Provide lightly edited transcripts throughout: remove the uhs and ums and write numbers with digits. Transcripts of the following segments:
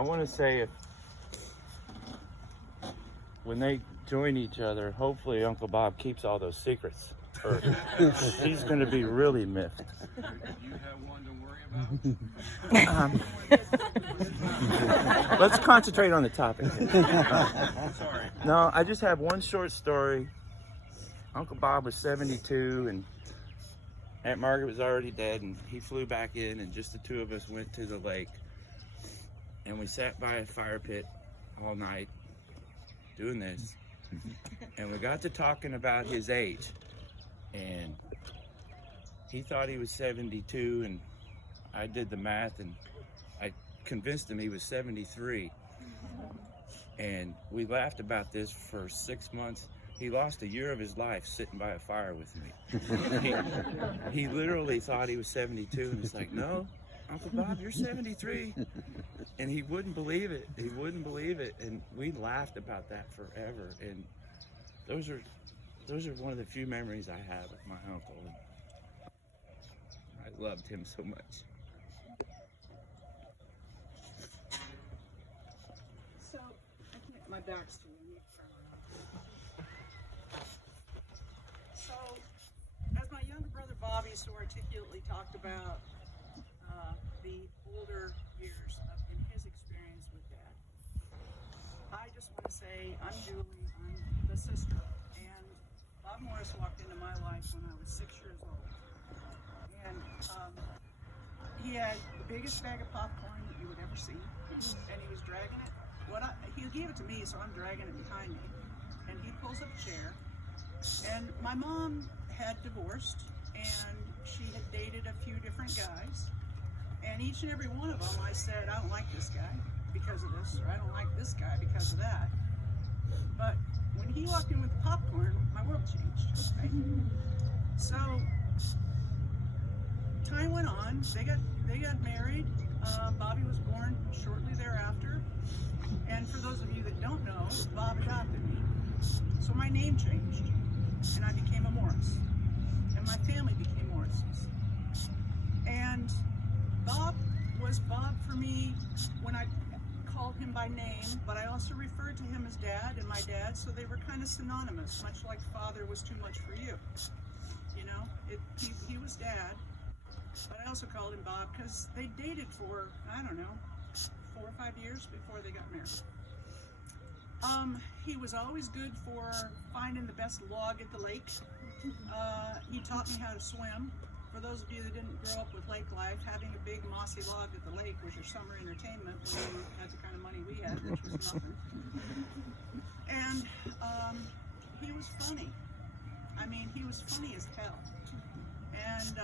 I want to say when they join each other, hopefully Uncle Bob keeps all those secrets. Or he's going to be really miffed. You have one to worry about? Let's concentrate on the topic. Sorry. No, I just have one short story. Uncle Bob was 72 and Aunt Margaret was already dead, and he flew back in, and just the two of us went to the lake, and we sat by a fire pit all night doing this, and we got to talking about his age, and he thought he was 72, and I did the math, and I convinced him he was 73, and we laughed about this for 6 months. He lost a year of his life sitting by a fire with me. He literally thought he was 72, and it's like, no, Uncle Bob, you're 73. And he wouldn't believe it. He wouldn't believe it. And we laughed about that forever. And those are one of the few memories I have of my uncle. And I loved him so much. So, I can't, my back's to you. So, as my younger brother Bobby so articulately talked about the older years in his experience with Dad, I just want to say I'm Julie, I'm the sister, and Bob Morris walked into my life when I was 6 years old, and he had the biggest bag of popcorn that you would ever see, and he was dragging it. He gave it to me, so I'm dragging it behind me, and he pulls up a chair. And my mom had divorced, and she had dated a few different guys, and each and every one of them I said, I don't like this guy because of this, or I don't like this guy because of that. But when he walked in with the popcorn, my world changed, right? So time went on, they got married. Bobby was born shortly thereafter, and for those of you that don't know, Bob adopted me. So my name changed, and I became a Morris, and my family became Morrises. And Bob was Bob for me when I called him by name, but I also referred to him as Dad and my dad, so they were kind of synonymous, much like father was too much for you. You know, he was Dad, but I also called him Bob because they dated for, I don't know, 4 or 5 years before they got married. He was always good for finding the best log at the lake. He taught me how to swim. For those of you that didn't grow up with lake life, having a big mossy log at the lake was your summer entertainment when you had the kind of money we had, which was nothing. And he was funny. I mean, he was funny as hell. And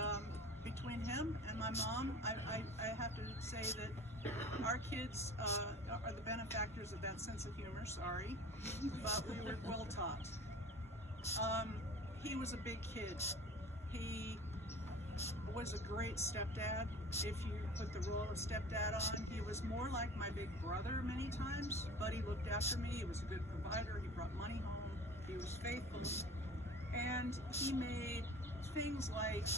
between him and my mom, I have to say that our kids are the benefactors of that sense of humor, sorry, but we were well taught. He was a big kid. He was a great stepdad. If you put the role of stepdad on, he was more like my big brother many times, but he looked after me. He was a good provider. He brought money home. He was faithful. And he made things like,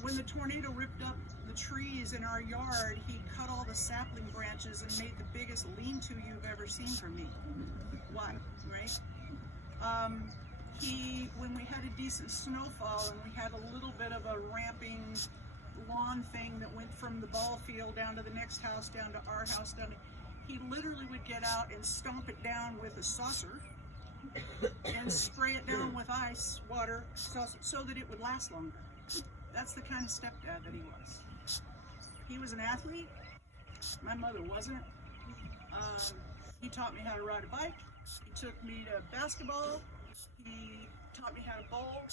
when the tornado ripped up the trees in our yard, he cut all the sapling branches and made the biggest lean-to you've ever seen from me. Why, right? When we had a decent snowfall and we had a little bit of a ramping lawn thing that went from the ball field down to the next house, down to our house, he literally would get out and stomp it down with a saucer and spray it down with ice, water, so that it would last longer. That's the kind of stepdad that he was. He was an athlete. My mother wasn't. He taught me how to ride a bike. He took me to basketball. He taught me how to bowl.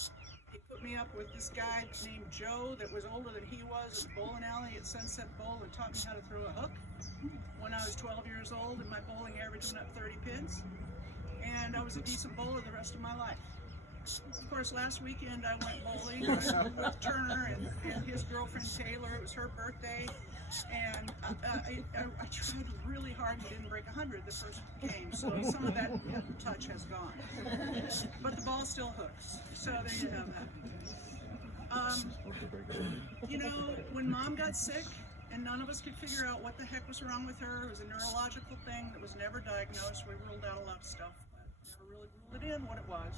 He put me up with this guy named Joe that was older than he was at the bowling alley at Sunset Bowl, and taught me how to throw a hook when I was 12 years old, and my bowling average went up 30 pins. And I was a decent bowler the rest of my life. Of course, last weekend I went bowling with Turner and his girlfriend Taylor. It was her birthday, and I tried really hard and didn't break 100 the first game, so some of that touch has gone. But the ball still hooks, so there you have that. You know, when Mom got sick, and none of us could figure out what the heck was wrong with her. It was a neurological thing that was never diagnosed. We ruled out a lot of stuff, but never really ruled it in what it was.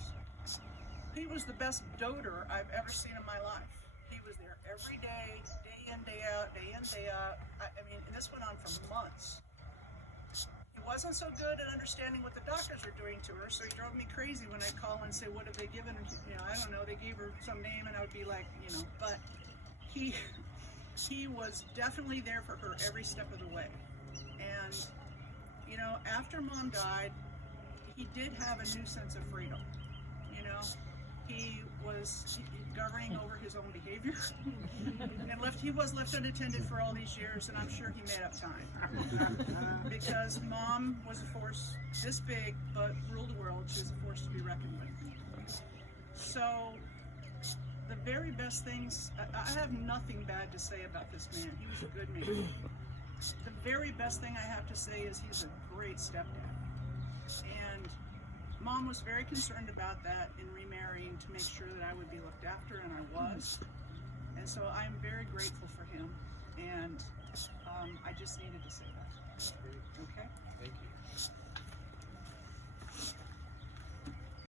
He was the best doter I've ever seen in my life. He was there every day, day in, day out, day in, day out. I mean, and this went on for months. He wasn't so good at understanding what the doctors were doing to her, so he drove me crazy when I'd call and say, what have they given her? You know, I don't know, they gave her some name, and I would be like, you know, but he was definitely there for her every step of the way. And, you know, after Mom died, he did have a new sense of freedom. You know, he was governing over his own behavior, and he was left unattended for all these years, and I'm sure he made up time. Because Mom was a force this big, but ruled the world. She was a force to be reckoned with. So, the very best things, I have nothing bad to say about this man. He was a good man. The very best thing I have to say is he's a great stepdad. And Mom was very concerned about that in remarrying to make sure that I would be looked after, and I was. And so I'm very grateful for him, and I just needed to say that.